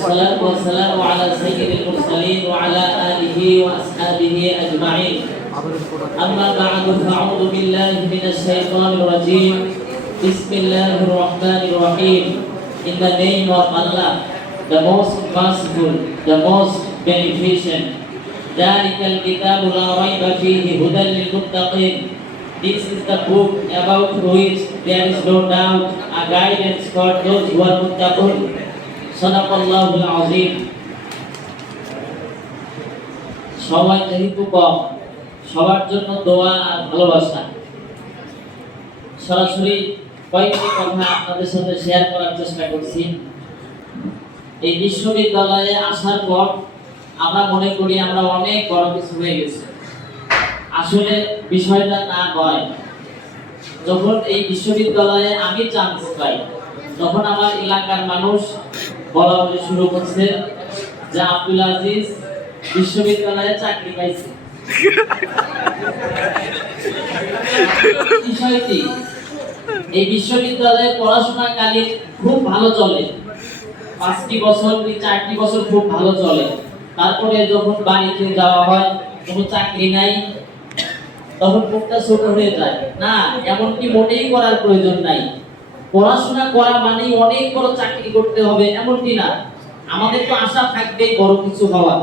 والصلاة والسلام على سيد المرسلين وعلى آله وأصحابه أجمعين. أما بعد فأعوذ بالله من الشيطان الرجيم. بسم الله الرحمن الرحيم. In the name of Allah, the most merciful, the most beneficent. ذلك الكتاب لا ريب فيه هدى للمتقين. This is the book about which there is no doubt a guidance for those who are muttaqun. সদাকল্লাহুল সবার জন্য দোয়া আর ভালোবাসা। সরাসরি কয়েকটি কথা আপনাদের সাথে share করার চেষ্টা করছি। এই বিশ্ববিদ্যালয়ে আসার পর আমরা মনে করি আমরা অনেক বড় কিছু হয়ে গেছে। আসলে বিষয়টা না নয় যখন এই বিশ্ববিদ্যালয়ে আমি চান্স পাই তখন আমার এলাকার মানুষ বলা বলে শুরু করছে যে আব্দুল আজিজ বিশ্ববিদ্যালয়ে চাকরি পাইছে। বিষয়টি, এই বিশ্ববিদ্যালয়ে পড়াশোনা পড়াশোনাকালীন খুব ভালো চলে। পাঁচটি বছর কি চারটি বছর খুব ভালো চলে। তারপরে যখন বাড়িতে যাওয়া হয়, কোনো চাকরি নাই, তখন মুখটা ছোট হয়ে যায়। না, এমনকি মোটেই করার প্রয়োজন নাই। পড়াশোনা করা মানে অনেক বড় চাকরি করতে হবে, এমনটি না। আমাদের তো আশা থাকবে বড় কিছু হওয়া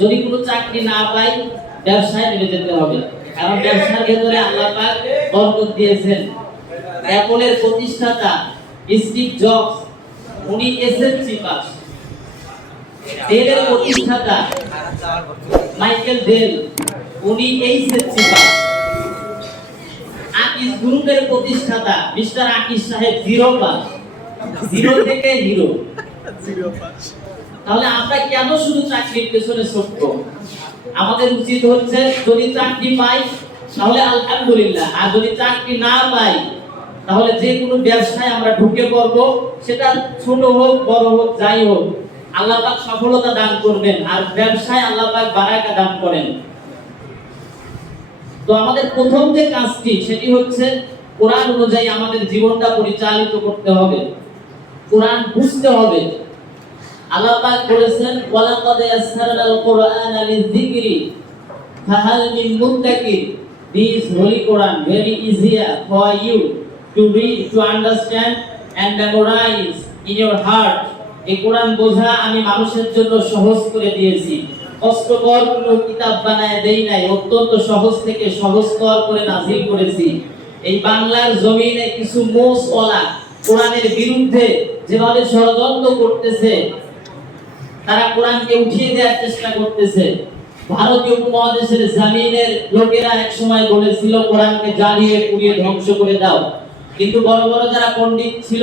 যদি কোনো চাকরি না পাই, ব্যবসায় নেমে যেতে হবে। কারণ ব্যবসার ভেতরে আল্লাহ পাক বরকত দিয়েছেন। অ্যাপলের প্রতিষ্ঠাতা স্টিভ জবস, উনি এসএসসি পাস। ডেলের প্রতিষ্ঠাতা মাইকেল ডেল, উনি এইচএসসি পাস। আকিস গ্রুপের প্রতিষ্ঠাতা, মিস্টার আকিস সাহেব জিরো পাস জিরো থেকে হিরো তাহলে আমরা কেন শুধু চাকরির পেছনে ছোট্ট আমাদের উচিত হচ্ছে যদি চাকরি পাই, তাহলে আলহামদুলিল্লাহ। আর যদি চাকরি না পাই, তাহলে যে কোনো ব্যবসায় আমরা ঢুকে পড়ব। সেটা ছোট হোক, বড় হোক, যাই হোক। আল্লাহ পাক সফলতা দান করবেন। আর ব্যবসায় আল্লাহ পাক বারাকা দান করেন। তো আমাদের প্রথম যে কাজটি, সেটি হচ্ছে কোরআন অনুযায়ী আমাদের জীবনটা পরিচালিত করতে হবে। কোরআন বুঝতে হবে। আল্লাহ পাক বলেছেন, ওয়ালাকাদ ইয়াসসারনাল কোরআন লিযিকরি, ফাহাল মিন মুত্তাকির this holy Quran very easier for you to read to understand and memorize in your heart. এই কোরআন বোঝা আমি মানুষের জন্য সহজ করে দিয়েছি। কষ্টকর কোনো কিতাব বানায় দেই নাই, অত্যন্ত সহজ থেকে সহজতর করে নাজিল করেছি। এই বাংলার জমিনে কিছু মোসওয়ালা কোরআনের বিরুদ্ধে যেভাবে ষড়যন্ত্র করতেছে, তারা কোরআনকে উঠিয়ে দেওয়ার চেষ্টা করতেছে। ভারতীয় উপমহাদেশের জামিনের লোকেরা এক সময় বলেছিল, কোরআনকে জ্বালিয়ে পুড়িয়ে ধ্বংস করে দাও। কিন্তু বড় বড় যারা পণ্ডিত ছিল,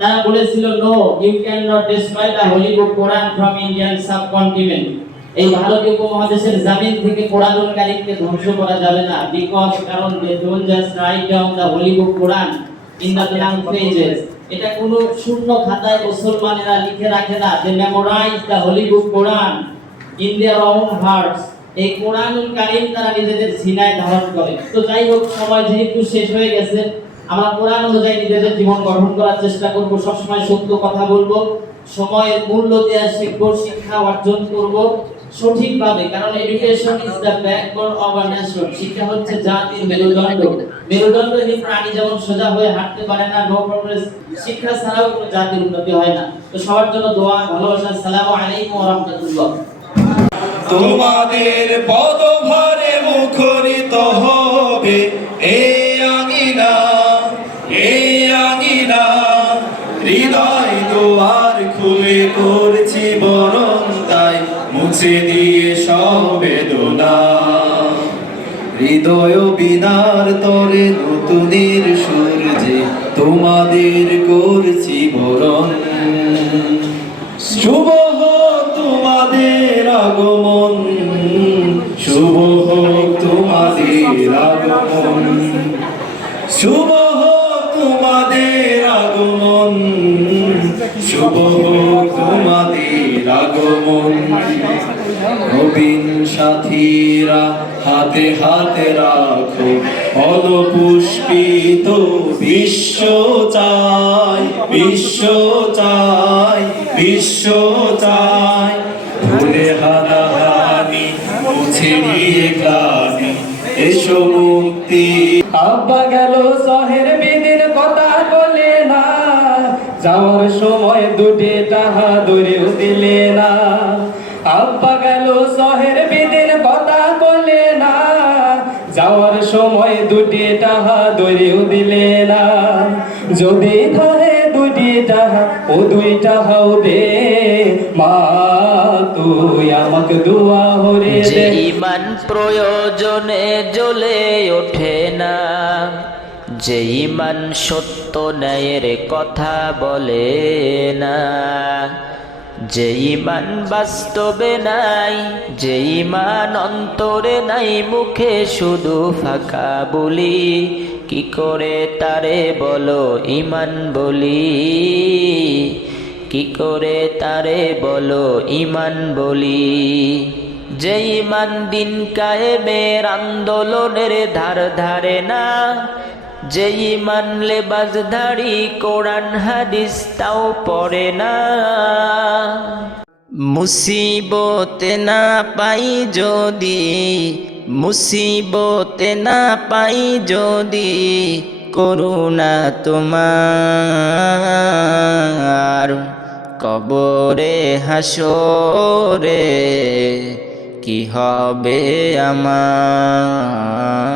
তারা বলেছিল no you can not destroy the holy Quran from Indian subcontinent এই ভারতীয় উপমহাদেশের জামিন থেকে কোরআনুল কারীমকে ধ্বংস করা যাবে না। বিকজ কারণ they don't just write down the holy book Quran, in the blank pages, এটা কোনো শূন্য খাতায় মুসলমানেরা লিখে রাখে না। They memorize the holy book Quran in their own hearts এই কোরআনুল কারীম তারা নিজেদের সিনায় ধারণ করে। তো যাই হোক, সময় যেহেতু শেষ হয়ে গেছে, আমরা কোরআন অনুযায়ী নিজেদের জীবন গঠন করার চেষ্টা করব, সবসময় সত্য কথা বলব, সময়ের মূল্য দেওয়া শিখব, শিক্ষা অর্জন করব। সঠিকভাবে, কারণ education is the backbone of a nation শিক্ষা হচ্ছে জাতির মেরুদণ্ড। মেরুদণ্ডহীন প্রাণী যেমন সোজা হয়ে হাঁটতে পারে না নো প্রগ্রেস শিক্ষা ছাড়াও কোনো জাতির উন্নতি হয় না। তো সবার জন্য দোয়া, ভালোবাসা সালামু আলাইকুম ওয়া রাহমাতুল্লাহ। তোমাদের পদভারে মুখরিত হবে এই আঙিনা এই আঙিনা। হৃদয় দোয়ার খুলে তাই মুছে দিয়ে সংবেদনা হৃদয় বিনার তরে নতুনের সূর্যে তোমাদের করছি বরণ। শুভ তোমাদের আগমন। শুভ তোমাদের আগমন। শুভ তোমাদের আগমন। শুভ সাথীরা হাতে হাতে রাখো ফলপুষ্পিত বিশ্ব চাই বিশ্ব চাই, বিশ্ব চায় ভুলে হানাহানি, মুছে দিয়ে গ্লানি এসো মুক্তি। আব্বা গেল শহের বেদের কথা বলে না, যাওয়ার সময় দুটি তাহা দূরেও দিলে না। আব্বা গেল শহের টাহা দিলে না। যদি ধরে দুটি টাহা ও দুই টাহাও দে মা, তুই আমাকে দুয়া হরে যে ইমান প্রয়োজনে জ্বলে ওঠে না। যে ইমান সত্য ন্যায়ের কথা বলে না। যে ইমান বাস্তবে নাই যে ইমান অন্তরে নাই, মুখে শুধু ফাঁকা বলি। কি করে তারে বলো ইমান বলি? কি করে তারে বলো ইমান বলি? যে ইমান দিন কায়েমের আন্দোলনের ধার ধারে না যে ইমান লেবাজ ধাড়ি কোরআন, হাদিস তাও পড়ে না। মুসিবতে না পাই যদি, মুসিবতে না পাই যদি করুণা তোমার, কবরে হাসরে কি হবে আমার?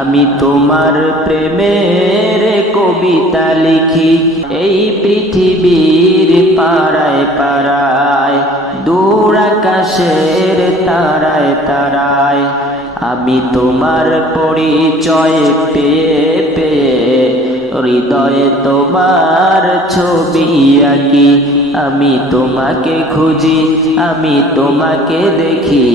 আমি তোমার প্রেমের কবিতা লিখি। এই পৃথিবীর পাড়ায় পাড়ায়, দূর আকাশের তারায় তারায়, আমি তোমার পরিচয় পেয়ে পেয়ে হৃদয়ে তোমার ছবি আঁকি। আমি তোমাকে খুঁজি, আমি তোমাকে দেখি।